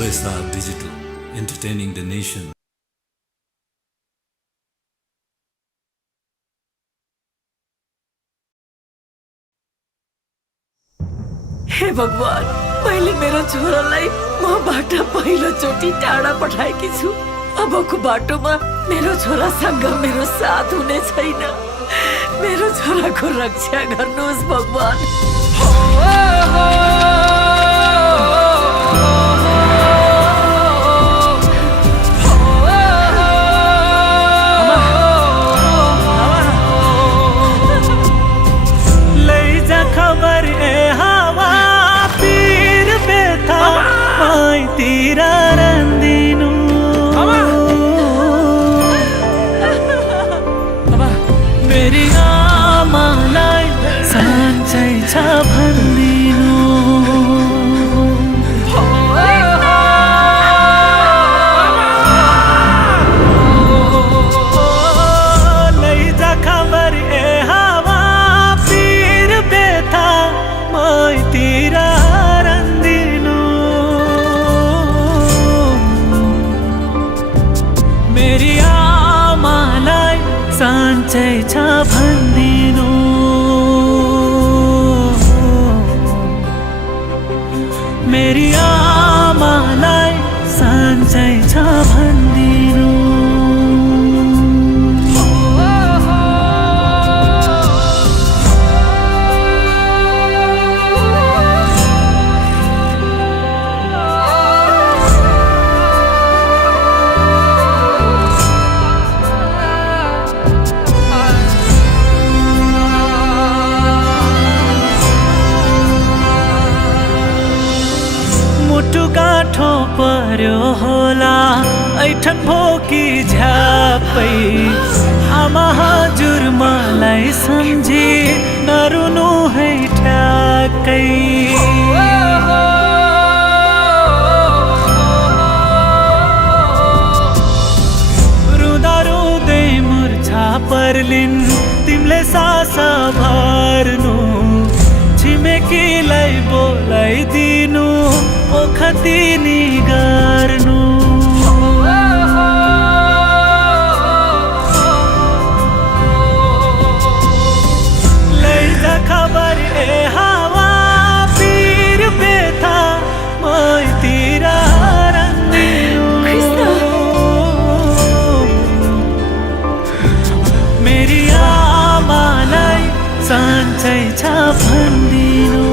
OSR Digital, entertaining the nation. हे भगवान, मैले मेरो छोरालाई मबाट पहिलोचोटि टाढा पठाएकी छु। अबको बाटोमा मेरो छोरासँग मेरो साथ हुने छैन। मेरो छोराको रक्षा गर्नुहोस् भगवान। मेरी आमालाई साँच्चै छ भन्दिनु। लैजा खबर ए हावा पीर बेथा मैतिर रन्दिनु। मेरी आमालाई साँच्चै छ भन्दिनु। मेरी आमालाई साँच्चै छ भन्दिनु। मुटु गाँठो पर्यो होला ऐठन भोकी झ्यापै। आमा हजुर मलाई सम्झी नरुनु है ठ्याक्कै। रुँदा रुँदै मुर्छा पर्लिन् तिमीले सास भर्नु। छिमेकीलाई बोलाइदिनु ओखतिनी गर्नु। लैजा खबर ए हावा पीर बेथा मैतिर रन्दिनु। मेरी आमालाई साँच्चै छ भन्दिनु।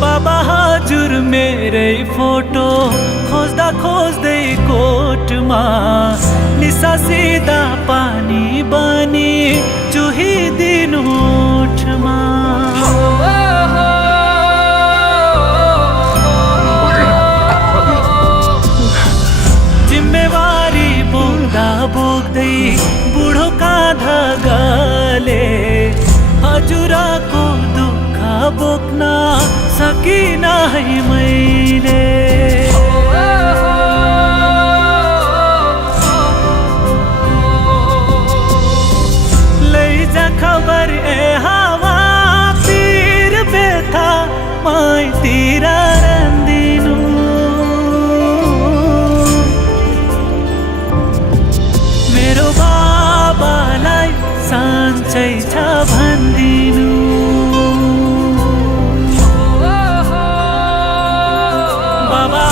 बाबा हजुर मेरै फोटो खोज्दा खोज्दै कोटमा निसासिदा पानी बनी चुहिदिनु ओठमा। जिम्मेवारी बोक्दा बोक्दै बुढो काँधा गले हजुरको दुःख बोक्न सकिन है मैले। लैजा खबर ए हावा पीर बेथा मैतिर रन्दिनु। मेरो बाबालाई साँच्चै छ भन्दिनु। बाबा